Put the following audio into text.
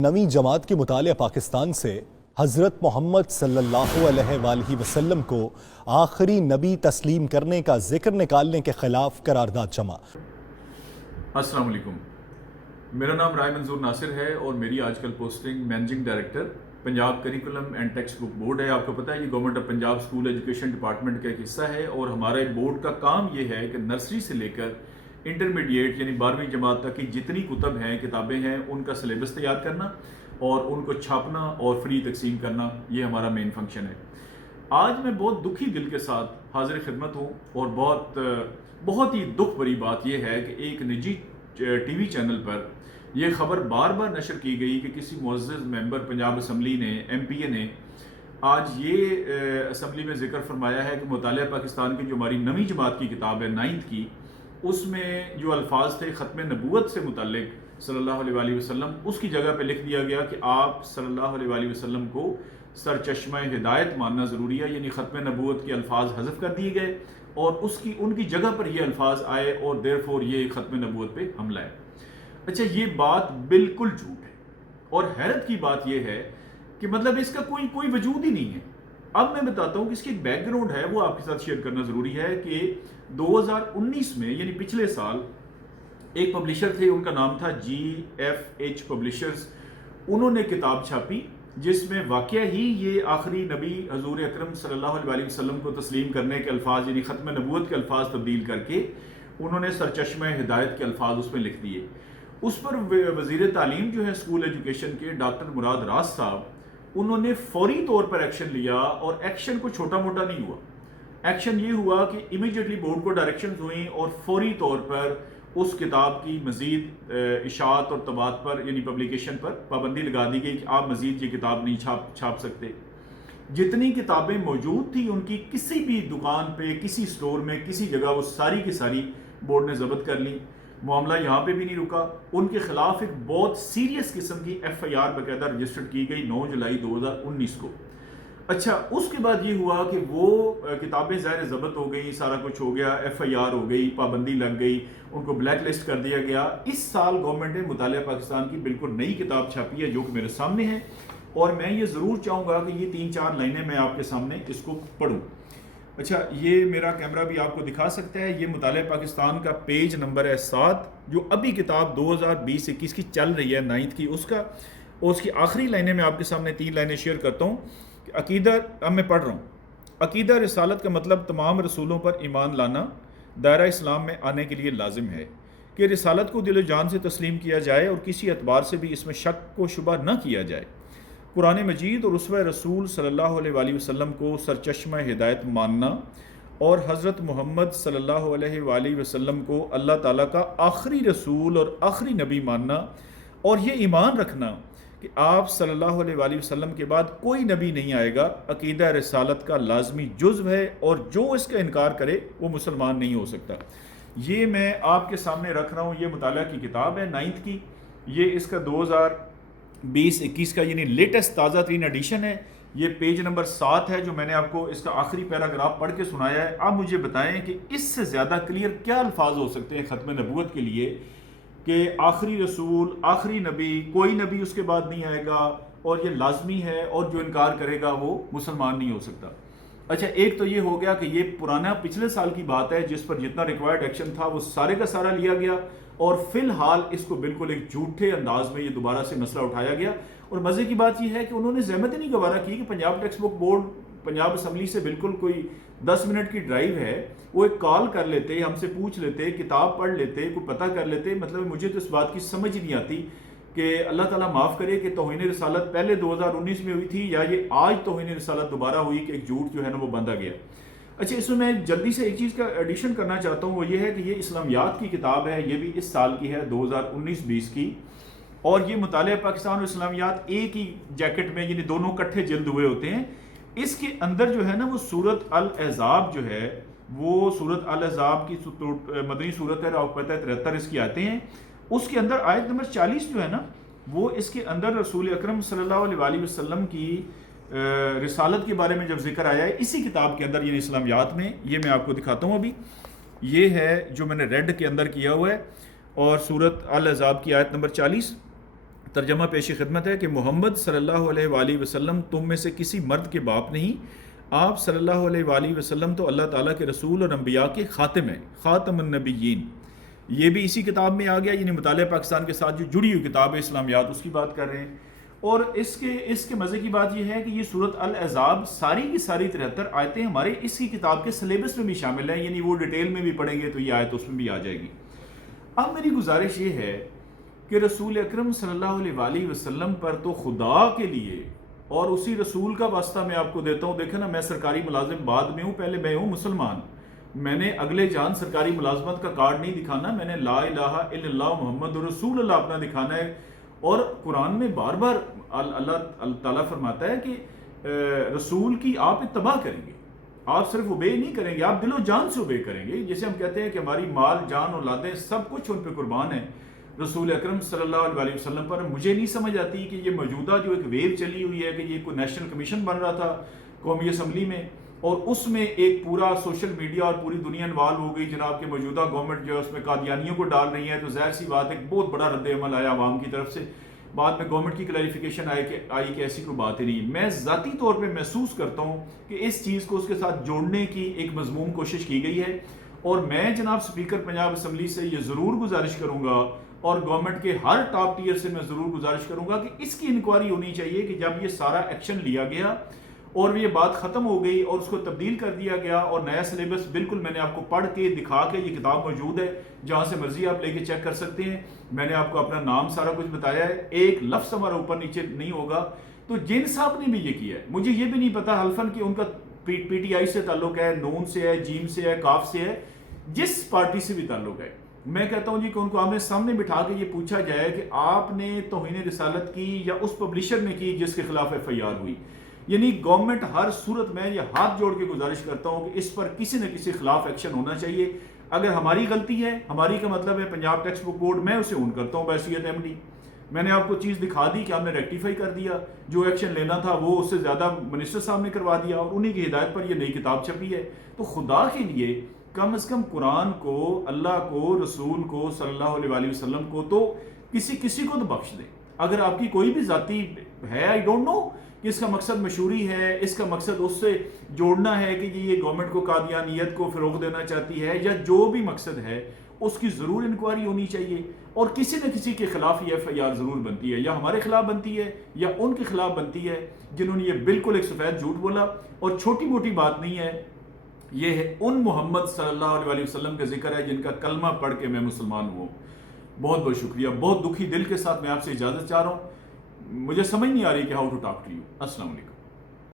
نویں جماعت کے مطالعہ پاکستان سے حضرت محمد صلی اللہ علیہ وآلہ وسلم کو آخری نبی تسلیم کرنے کا ذکر نکالنے کے خلاف قرارداد جمع۔ السلام علیکم، میرا نام رائے منظور ناصر ہے اور میری آج کل posting managing director Punjab curriculum and text book board ہے۔ آپ کو پتہ ہے یہ government of Punjab school education department کا ایک حصہ ہے اور ہمارے بورڈ کا کام یہ ہے کہ نرسری سے لے کر انٹرمیڈیٹ یعنی 12ویں جماعت تک کی جتنی کتب ہیں، کتابیں ہیں، ان کا سلیبس تیار کرنا اور ان کو چھاپنا اور فری تقسیم کرنا، یہ ہمارا مین فنکشن ہے۔ آج میں بہت دکھی دل کے ساتھ حاضر خدمت ہوں اور بہت ہی دکھ بھری بات یہ ہے کہ ایک نجی ٹی وی چینل پر یہ خبر بار بار نشر کی گئی کہ کسی معزز ممبر پنجاب اسمبلی نے، ایم پی اے نے آج یہ اسمبلی میں ذکر فرمایا ہے کہ مطالعہ پاکستان کی جو ہماری نویں جماعت کی کتاب ہے 9th کی، اس میں جو الفاظ تھے ختم نبوت سے متعلق صلی اللہ علیہ وآلہ وسلم، اس کی جگہ پہ لکھ دیا گیا کہ آپ صلی اللہ علیہ وآلہ وسلم کو سرچشمہ ہدایت ماننا ضروری ہے، یعنی ختم نبوت کے الفاظ حذف کر دیے گئے اور ان کی جگہ پر یہ الفاظ آئے اور therefore یہ ختم نبوت پہ حملہ ہے۔ اچھا، یہ بات بالکل جھوٹ ہے اور حیرت کی بات یہ ہے کہ مطلب اس کا کوئی وجود ہی نہیں ہے۔ اب میں بتاتا ہوں کہ اس کی ایک بیک گراؤنڈ ہے، وہ آپ کے ساتھ شیئر کرنا ضروری ہے کہ 2019 میں یعنی پچھلے سال ایک پبلشر تھے، ان کا نام تھا GFH پبلشرز، انہوں نے کتاب چھاپی جس میں واقعہ ہی یہ آخری نبی حضور اکرم صلی اللہ علیہ وآلہ وسلم کو تسلیم کرنے کے الفاظ یعنی ختم نبوت کے الفاظ تبدیل کر کے انہوں نے سرچشمہ ہدایت کے الفاظ اس میں لکھ دیے۔ اس پر وزیر تعلیم جو ہے اسکول ایجوکیشن کے ڈاکٹر مراد راز صاحب، انہوں نے فوری طور پر ایکشن لیا اور ایکشن کو چھوٹا موٹا نہیں ہوا۔ ایکشن یہ ہوا کہ امیڈیٹلی بورڈ کو ڈائریکشنز ہوئیں اور فوری طور پر اس کتاب کی مزید اشاعت اور طباعت پر یعنی پبلیکیشن پر پابندی لگا دی گئی کہ آپ مزید یہ کتاب نہیں چھاپ سکتے۔ جتنی کتابیں موجود تھیں ان کی کسی بھی دکان پہ، کسی سٹور میں، کسی جگہ وہ ساری کی ساری بورڈ نے ضبط کر لی۔ معاملہ یہاں پہ بھی نہیں رکا، ان کے خلاف ایک بہت سیریس قسم کی FIR باقاعدہ رجسٹرڈ کی گئی 9 جولائی 2019 کو۔ اچھا، اس کے بعد یہ ہوا کہ وہ کتابیں ظاہر ضبط ہو گئی، سارا کچھ ہو گیا، FIR ہو گئی، پابندی لگ گئی، ان کو بلیک لسٹ کر دیا گیا۔ اس سال گورنمنٹ نے مطالعہ پاکستان کی بالکل نئی کتاب چھاپی ہے جو کہ میرے سامنے ہے اور میں یہ ضرور چاہوں گا کہ یہ 3-4 لائنیں میں آپ کے سامنے اس کو پڑھوں۔ اچھا، یہ میرا کیمرہ بھی آپ کو دکھا سکتا ہے، یہ مطالعہ پاکستان کا پیج نمبر ہے 7، جو ابھی کتاب 2020-21 کی چل رہی ہے 9th کی، اس کی آخری لائنیں میں آپ کے سامنے 3 لائنیں شیئر کرتا ہوں کہ عقیدہ، اب میں پڑھ رہا ہوں، عقیدہ رسالت کا مطلب تمام رسولوں پر ایمان لانا دائرہ اسلام میں آنے کے لیے لازم ہے کہ رسالت کو دل و جان سے تسلیم کیا جائے اور کسی اعتبار سے بھی اس میں شک و شبہ نہ کیا جائے۔ قرآن مجید اور اسوہ رسول صلی اللہ علیہ وآلہ وسلم کو سرچشمہ ہدایت ماننا اور حضرت محمد صلی اللہ علیہ وآلہ وسلم کو اللہ تعالیٰ کا آخری رسول اور آخری نبی ماننا اور یہ ایمان رکھنا کہ آپ صلی اللہ علیہ وآلہ وسلم کے بعد کوئی نبی نہیں آئے گا، عقیدہ رسالت کا لازمی جزو ہے اور جو اس کا انکار کرے وہ مسلمان نہیں ہو سکتا۔ یہ میں آپ کے سامنے رکھ رہا ہوں، یہ مطالعہ کی کتاب ہے 9th کی، یہ اس کا 2020-21 کا یعنی لیٹسٹ تازہ ترین ایڈیشن ہے۔ یہ پیج نمبر 7 ہے جو میں نے آپ کو اس کا آخری پیراگراف پڑھ کے سنایا ہے۔ آپ مجھے بتائیں کہ اس سے زیادہ کلیئر کیا الفاظ ہو سکتے ہیں ختم نبوت کے لیے کہ آخری رسول، آخری نبی، کوئی نبی اس کے بعد نہیں آئے گا اور یہ لازمی ہے اور جو انکار کرے گا وہ مسلمان نہیں ہو سکتا۔ اچھا، ایک تو یہ ہو گیا کہ یہ پچھلے سال کی بات ہے جس پر جتنا ریکوائرڈ ایکشن تھا وہ سارے کا سارا لیا گیا اور فی الحال اس کو بالکل ایک جھوٹے انداز میں یہ دوبارہ سے مسئلہ اٹھایا گیا۔ اور مزے کی بات یہ ہے کہ انہوں نے زحمت ہی نہیں گوارا کی کہ Punjab text book board Punjab assembly سے بالکل کوئی 10 منٹ کی ڈرائیو ہے، وہ ایک کال کر لیتے، ہم سے پوچھ لیتے، کتاب پڑھ لیتے، کوئی پتہ کر لیتے۔ مطلب مجھے تو اس بات کی سمجھ نہیں آتی کہ اللہ تعالیٰ معاف کرے کہ توہین رسالت پہلے 2019 میں ہوئی تھی یا یہ آج توہین رسالت دوبارہ ہوئی کہ ایک جھوٹ جو ہے نا وہ باندھا گیا۔ اچھا، اس میں جلدی سے ایک چیز کا ایڈیشن کرنا چاہتا ہوں، وہ یہ ہے کہ یہ اسلامیات کی کتاب ہے، یہ بھی اس سال کی ہے 2019-20 کی، اور یہ مطالعہ پاکستان اور اسلامیات ایک ہی جیکٹ میں یعنی دونوں کٹھے جلد ہوئے ہوتے ہیں۔ اس کے اندر جو ہے نا وہ سورۃ الاحزاب جو ہے، وہ سورۃ الاحزاب کی مدنی سورت ہے، آپ کو پتہ ہے 73 اس کی آتے ہیں، اس کے اندر آیت نمبر 40 جو ہے نا وہ اس کے اندر رسول اکرم صلی اللہ علیہ وآلہ وسلم کی رسالت کے بارے میں جب ذکر آیا ہے اسی کتاب کے اندر یعنی اسلامیات میں، یہ میں آپ کو دکھاتا ہوں ابھی، یہ ہے جو میں نے ریڈ کے اندر کیا ہوا ہے اور سورۃ الاحزاب کی آیت نمبر 40، ترجمہ پیش خدمت ہے کہ محمد صلی اللہ علیہ وآلہ وسلم تم میں سے کسی مرد کے باپ نہیں، آپ صلی اللہ علیہ وآلہ وسلم تو اللہ تعالیٰ کے رسول اور انبیاء کے خاتم ہیں، خاتم النبیین۔ یہ بھی اسی کتاب میں آ گیا، یعنی مطالعہ پاکستان کے ساتھ جو جڑی ہوئی کتاب ہے اسلامیات، اس کی بات کر رہے ہیں۔ اور اس کے مزے کی بات یہ ہے کہ یہ سورۃ الاحزاب ساری کی ساری 73 آیتیں ہمارے اس کی کتاب کے سلیبس میں بھی شامل ہیں، یعنی وہ ڈیٹیل میں بھی پڑھیں گے تو یہ آیت اس میں بھی آ جائے گی۔ اب میری گزارش یہ ہے کہ رسول اکرم صلی اللہ علیہ وآلہ وسلم پر تو خدا کے لیے اور اسی رسول کا واسطہ میں آپ کو دیتا ہوں۔ دیکھیں نا، میں سرکاری ملازم بعد میں ہوں، پہلے میں ہوں مسلمان۔ میں نے اگلے جان سرکاری ملازمت کا کارڈ نہیں دکھانا، میں نے لا الہ الا اللہ محمد رسول اللہ اپنا دکھانا ہے۔ اور قرآن میں بار بار اللہ تعالیٰ فرماتا ہے کہ رسول کی آپ اتباع کریں گے، آپ صرف اوبے نہیں کریں گے، آپ دل و جان سے اوبے کریں گے۔ جیسے ہم کہتے ہیں کہ ہماری مال جان اولادیں سب کچھ ان پہ قربان ہے رسول اکرم صلی اللہ علیہ وسلم پر۔ مجھے نہیں سمجھ آتی کہ یہ موجودہ جو ایک ویو چلی ہوئی ہے کہ یہ کوئی نیشنل کمیشن بن رہا تھا قومی اسمبلی میں، اور اس میں ایک پورا سوشل میڈیا اور پوری دنیا انوالو ہو گئی جناب کہ موجودہ گورنمنٹ جو ہے اس میں قادیانیوں کو ڈال رہی ہے، تو ظاہر سی بات ہے ایک بہت بڑا رد عمل آیا عوام کی طرف سے۔ بعد میں گورنمنٹ کی کلیریفیکیشن آئی کہ ایسی کوئی بات ہی نہیں۔ میں ذاتی طور پہ محسوس کرتا ہوں کہ اس چیز کو اس کے ساتھ جوڑنے کی ایک مضمون کوشش کی گئی ہے، اور میں جناب اسپیکر پنجاب اسمبلی سے یہ ضرور گزارش کروں گا اور گورنمنٹ کے ہر ٹاپ ٹیئر سے میں ضرور گزارش کروں گا کہ اس کی انکوائری ہونی چاہیے کہ جب یہ سارا ایکشن لیا گیا اور یہ بات ختم ہو گئی اور اس کو تبدیل کر دیا گیا اور نیا سلیبس بالکل میں نے آپ کو پڑھ کے دکھا کے، یہ کتاب موجود ہے جہاں سے مرضی آپ لے کے چیک کر سکتے ہیں، میں نے آپ کو اپنا نام سارا کچھ بتایا ہے، ایک لفظ ہمارا اوپر نیچے نہیں ہوگا۔ تو جن صاحب نے بھی یہ کیا ہے، مجھے یہ بھی نہیں پتا حلفاً کہ ان کا پی ٹی آئی سے تعلق ہے، نون سے ہے، جیم سے ہے، کاف سے ہے، جس پارٹی سے بھی تعلق ہے، میں کہتا ہوں جی کہ ان کو آمنے سامنے بٹھا کے یہ پوچھا جائے کہ آپ نے توہین رسالت کی یا اس پبلشر نے کی جس کے خلاف ایف آئی آر ہوئی۔ یعنی گورنمنٹ ہر صورت میں یہ ہاتھ جوڑ کے گزارش کرتا ہوں کہ اس پر کسی نہ کسی خلاف ایکشن ہونا چاہیے۔ اگر ہماری غلطی ہے، ہماری کا مطلب ہے پنجاب ٹیکسٹ بک بورڈ، میں اسے اون کرتا ہوں بحیثیت ایم ڈی۔ میں نے آپ کو چیز دکھا دی کہ ہم نے ریکٹیفائی کر دیا، جو ایکشن لینا تھا وہ اس سے زیادہ منسٹر صاحب نے کروا دیا، اور انہی کی ہدایت پر یہ نئی کتاب چھپی ہے۔ تو خدا کے لیے کم از کم قرآن کو، اللہ کو، رسول کو صلی اللہ علیہ وآلہ وسلم کو تو کسی کو تو بخش دیں۔ اگر آپ کی کوئی بھی ذاتی ہے، آئی ڈونٹ نو کہ اس کا مقصد مشہوری ہے، اس کا مقصد اس سے جوڑنا ہے کہ یہ گورنمنٹ کو قادیانیت کو فروغ دینا چاہتی ہے، یا جو بھی مقصد ہے اس کی ضرور انکوائری ہونی چاہیے، اور کسی نہ کسی کے خلاف یہ ایف آئی آر ضرور بنتی ہے، یا ہمارے خلاف بنتی ہے یا ان کے خلاف بنتی ہے جنہوں نے یہ بالکل ایک سفید جھوٹ بولا۔ اور چھوٹی موٹی بات نہیں ہے، یہ ہے ان محمد صلی اللہ علیہ وسلم کا ذکر ہے جن کا کلمہ پڑھ کے میں مسلمان ہوں۔ بہت بہت شکریہ، بہت دکھی دل کے ساتھ میں آپ سے اجازت چاہ رہا ہوں، مجھے سمجھ نہیں آ رہی کہ how to talk to you. السلام علیکم۔